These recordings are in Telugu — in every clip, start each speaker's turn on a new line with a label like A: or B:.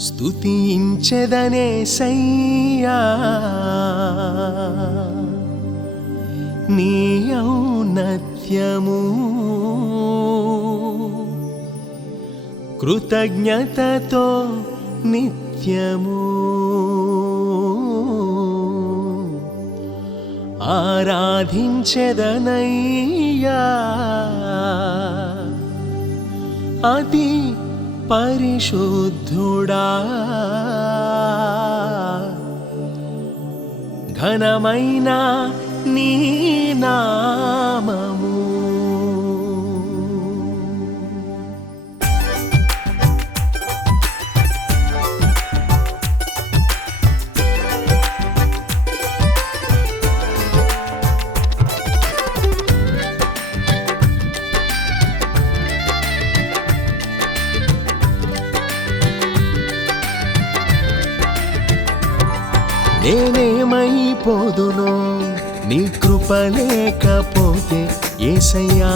A: స్తుతించెదనే సయ్యా. నీ ఔన్నత్యము. కృతజ్ఞతతో నిత్యము. ఆరాధించెదనయ్యా. అతి పరిశుద్ధుడా. ఘనమైన నీ నామము. నేనేమైపోదునో? నీ కృప లేకపోతే ఏసయ్యా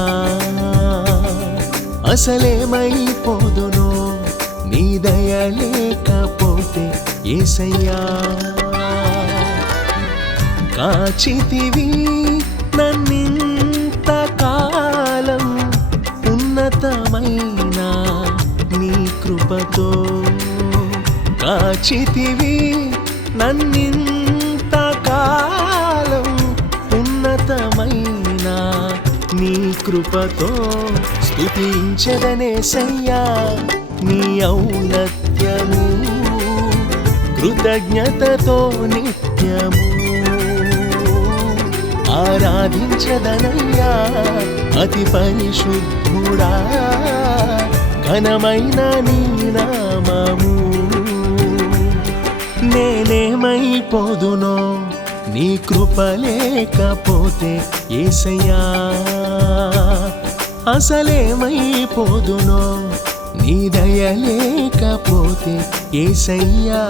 A: అసలేమైపోదునో? నీ దయ లేకపోతే ఏసయ్యా. కాచితివి నన్నింత కాలం ఉన్నతమైన నీ కృపతో. కాచితివి నన్నింత కాలం ఉన్నతమైన నీ కృపతో స్థుతించదనే సయ్యా నీ ఔన్నత్యము కృతజ్ఞతతో నిత్యము. ఆరాధించదనయ్యా అతి పరిశుద్ధుడా ఘనమైన నీ నామము. నేనేమైపోదునో? నీ కృప లేకపోతే ఏసయ్యా అసలేమైపోదునో? నీ దయ లేకపోతే ఏసయ్యా.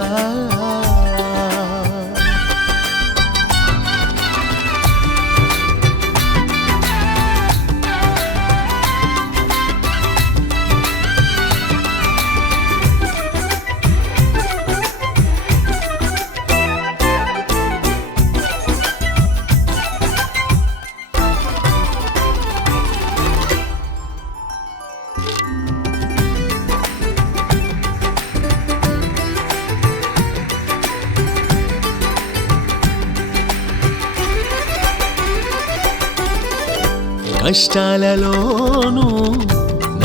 A: కష్టాలలోను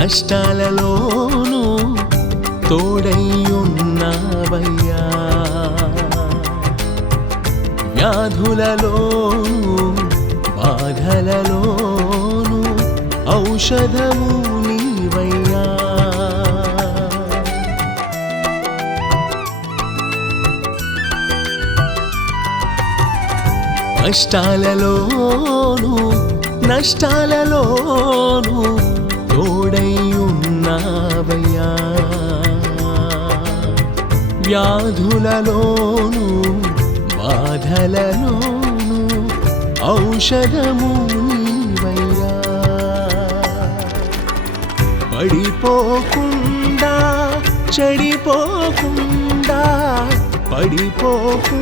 A: నష్టాలలోనూ తోడయ్యున్నావయ్యా. వ్యాధులలోను బాధలలోను ఔషధము నీవయ్యా. కష్టాలలోను నష్టాలలోనూ తోడై ఉన్నావయ్యా. వ్యాధులలోను బాధలలోను ఔషధము నీవయ్యా. పడిపోకుండా చెడిపోకుండా పడిపోకుండా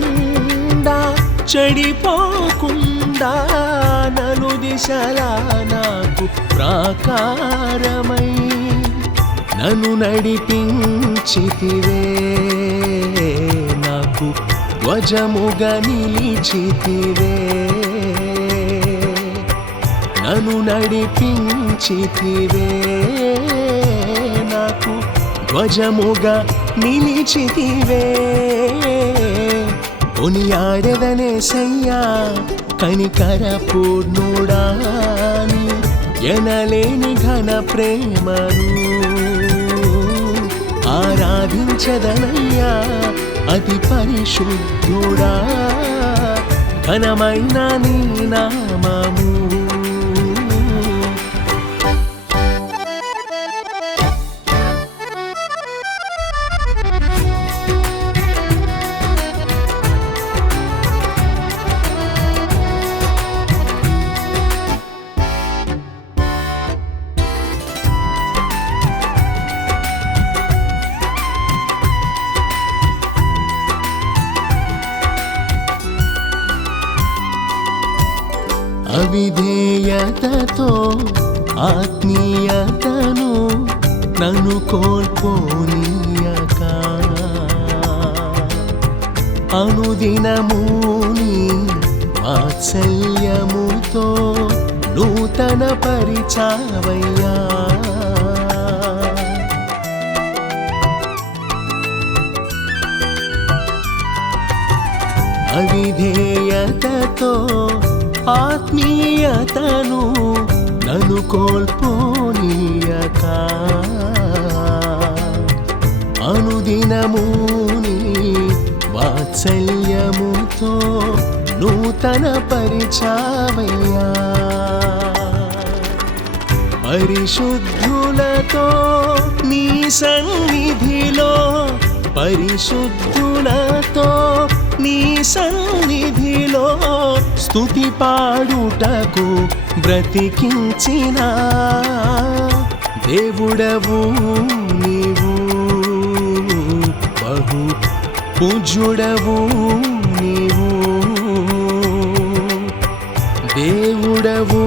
A: చెడిపోకుండా నలు దిశలా నాకు ప్రాకారమై నను నడిపించితివే. నాకు ధ్వజముగా నిలిచితివే. నను నడిపించితివే. నాకు ధ్వజముగా నిలిచితివే. కొనియాడదనే సయ్యా కనికర పూర్ణుడాని ఎనలేని ఘన ప్రేమను ఆరాధించదనయ్యా అతి పరిశుద్ధుడా ఘనమైన నీ నామము. అవిధేయతతో ఆత్మీయతను నన్ను కోల్పోనీయక. అనుదినముని వాత్సల్యముతో నూతన పరిచావయ్యా. అవిధేయతతో ఆత్మీయతను నన్ను కోల్పోనీయక. అనుదినము నీ వాత్సల్యముతో నూతన పరిచావయ్యా పరిశుద్ధులతో నీ సన్నిధిలో పరిశుద్ధులతో నీ సన్నిధిలో స్తుతి పాడుటకు బ్రతికించిన దేవుడవు నీవు. బహు పూజ్యుడవు నీవు. దేవుడవు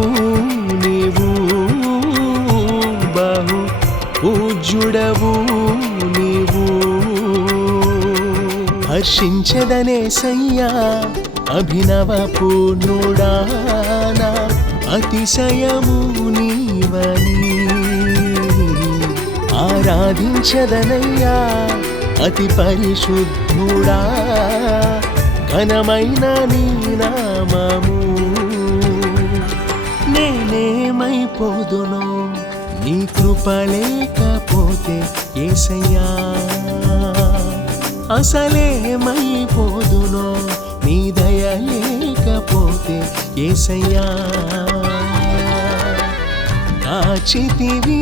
A: నీవు. బహు పూజ్యుడవు హర్షించదనే సయ్యా. అభినవ పూర్ణుడానా అతిశయము నీవని. ఆరాధించదనయ్యా అతి పరిశుద్ధుడా. ఘనమైన నీ నామము. నేనేమైపోదునో నీ కృప లేకపోతే ఏసయ్యా. అసలేమైపోదునో నీ దయ లేకపోతే ఏసయ్యా. కాచితివి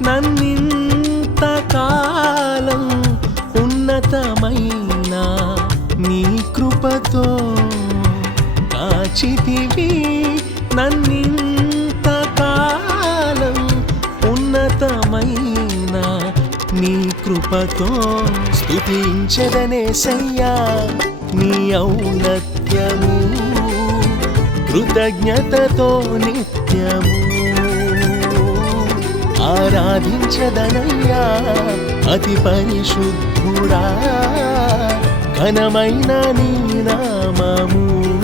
A: నన్నింత కాలం ఉన్నతమైన నీ కృపతో. కాచితివి నన్నింత కృపతో స్థుతించదనే సయ్యా నీ ఔన్నత్యము కృతజ్ఞతతో నిత్యము. ఆరాధించదనయ్యా అతి పరిశుద్ధుడా ఘనమైన నీ నామము.